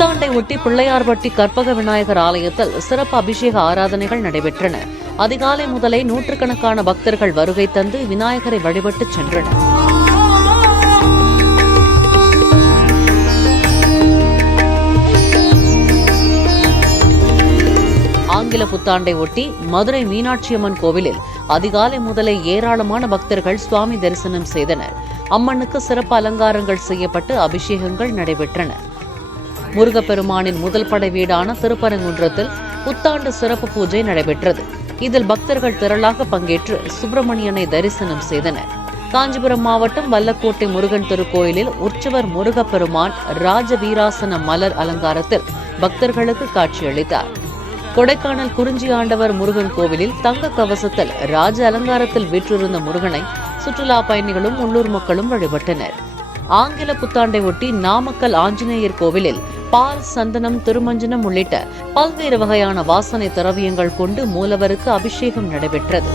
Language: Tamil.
புத்தாண்டை ஒட்டி பிள்ளையார்பட்டி கற்பக விநாயகர் ஆலயத்தில் சிறப்பு அபிஷேக ஆராதனைகள் நடைபெற்றன. அதிகாலை முதலே நூற்றுக்கணக்கான பக்தர்கள் வருகை தந்து விநாயகரை வழிபட்டு சென்றனர். ஆங்கில புத்தாண்டை ஒட்டி மதுரை மீனாட்சியம்மன் கோவிலில் அதிகாலை முதலே ஏராளமான பக்தர்கள் சுவாமி தரிசனம் செய்தனர். அம்மனுக்கு சிறப்பு அலங்காரங்கள் செய்யப்பட்டு அபிஷேகங்கள் நடைபெற்றன. முருகப்பெருமானின் முதல் படை வீடான திருப்பரங்குன்றத்தில் புத்தாண்டு சிறப்பு பூஜை நடைபெற்றது. இதில் பக்தர்கள் திரளாக பங்கேற்று சுப்பிரமணியனை தரிசனம் செய்தனர். காஞ்சிபுரம் மாவட்டம் வல்லக்கோட்டை முருகன் திருக்கோயிலில் உற்சவர் முருகப்பெருமான் ராஜவீராசன மலர் அலங்காரத்தில் பக்தர்களுக்கு காட்சியளித்தார். கொடைக்கானல் குறிஞ்சி ஆண்டவர் முருகன் கோவிலில் தங்க கவசத்தில் ராஜ அலங்காரத்தில் வீற்றிருந்த முருகனை சுற்றுலா பயணிகளும் உள்ளூர் மக்களும் வழிபட்டனர். ஆங்கில புத்தாண்டை ஒட்டி நாமக்கல் ஆஞ்சநேயர் கோவிலில் பால், சந்தனம், திருமஞ்சனம் உள்ளிட்ட பல்வேறு வகையான வாசனை திரவியங்கள் கொண்டு மூலவருக்கு அபிஷேகம் நடைபெற்றது.